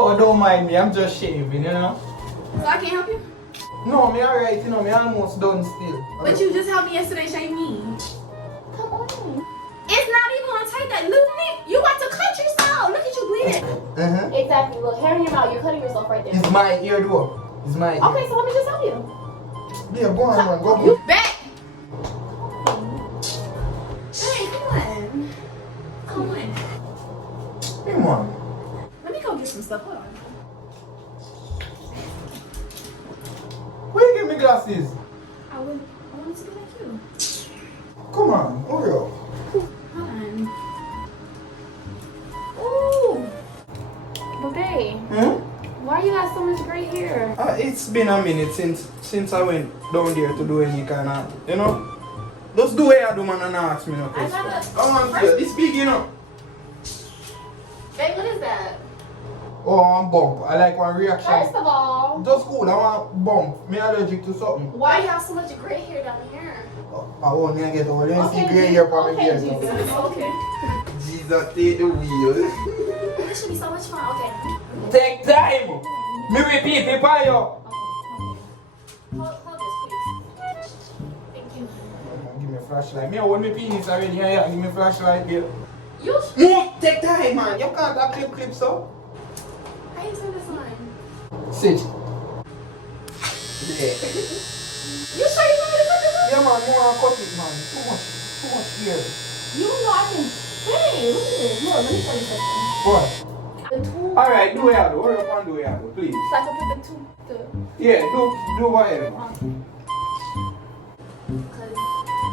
Oh, don't mind me. I'm just shaving, you know. So I can't help you? No, me alright, you know. Me almost done still. But you just helped me yesterday, shave me. Come on. It's not even gonna take that. Look, Nick, you about to cut yourself. Look at you bleeding. Exactly. Look, hair in your mouth. You're cutting yourself right there. It's my ear, though. It's my ear. Okay, so let me just help you. Yeah, go on, man. Go. You back. Hey, come on. Come on. Come on. Let me go get some stuff. Hold on. Where you get me glasses? I wanted to be like you. Come on, hurry up. Hold on. Ooh. But babe, why you got so much gray hair? It's been a minute since I went down there to do any kind of, you know. Just do what I do, man, and ask me no question. Come on, Phil. This big, you know. Babe, what is that? Oh, I want bump. I like one reaction. First of all, Just cool. I want bump. Me allergic to something. why you have so much gray hair down here? I want me to get over there and see Okay, gray hair from okay, me. Jesus. Okay. Jesus, take the wheel. This should be so much fun. Okay. Take time. Me repeat it for you. Hold this, please. Thank you. Give me a flashlight. Me, I hold my penis already. Yeah, give me a flashlight, babe. You Move. Take time, man. You can't have clip so. How you turn this on? Sit. Yeah. You sure you want me to cut this on? Yeah, man. More cut it, man. Too much here. You know I can. Hey, look at this. Look, let me show you something. What? The tool. Alright, do what you do. Hurry up and do what you do, please. So I can put the tool. Yeah, do whatever. Cause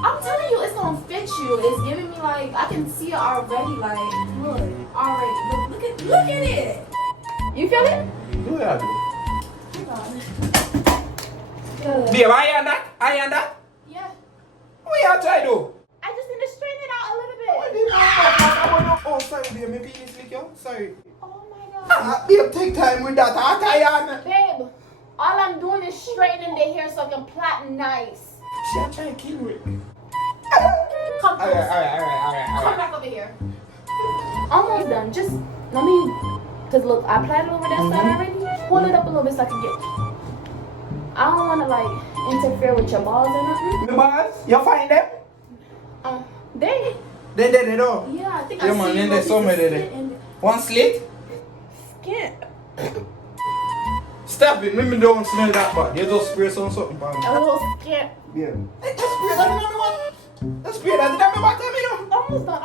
I'm telling you, it's gonna fit you. It's giving me like I can see it already. Like look, already. Look at it. You feel it? Do what you do. Hold on. Good. Babe, iron that? Yeah. What you try to do? I just need to straighten it out a little bit. Oh, sorry, babe. My penis lick you. Sorry. Oh my god. Babe, take time with that. Iron. Babe, all I'm doing is straightening the hair so I can plait nice. She a try to kill me. Come close. Alright. Come back over here. Almost done. Just let me, cause look, I plaited over that side already. Pull it up a little bit so I can get. I don't want to like interfere with your balls or nothing. My balls? You find them? They. They know. Yeah, I think Yeah, I man, see then there's so many there. One slit? Skit. Stop it. Maybe don't smell that bad. You just spray something for me. A little skit. Yeah. Just spray that another one. Just spray that. Did back to me now? Almost done.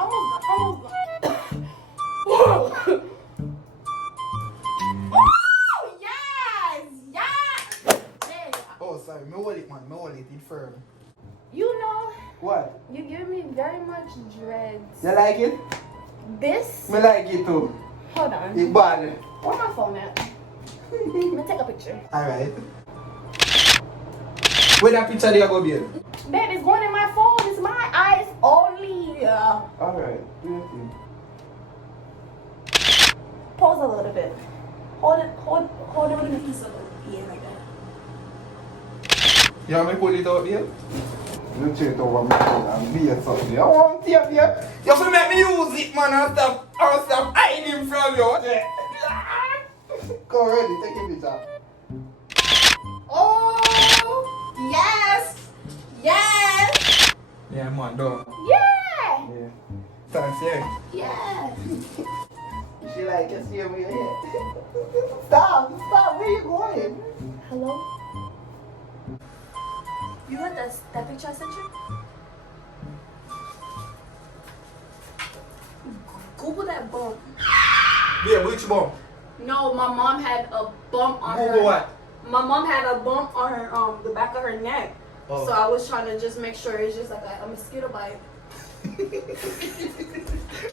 Oh, yes. Hey, Oh, sorry. Me hold it, man. Me hold it. It's firm. you know, What? you give me very much dreads. You like it? This. Me like it too. Hold on. It's bad. Where's my phone at? Let me take a picture. Alright. Where that picture there go be? Babe, it's going in my phone. It's my eyes only. Alright. Pause a little bit. Hold it with a piece of it. Yeah, like that. You want me pull it out there? You check it over my phone and be a something. I want to have you. You have to make me use it, man, and stop hiding from you. Yeah. Go ready, take a picture. Oh, yes. Yes. Yeah, man, dog. Yeah. Yeah. Thanks, yeah. Yeah. She like you see me here. Stop, where you going? Hello? You got that picture I sent you? Google that bump. Yeah, which bump? No, my mom had a bump on her. Google what? My mom had a bump on her the back of her neck. Oh. So I was trying to just make sure it's just like a mosquito bite.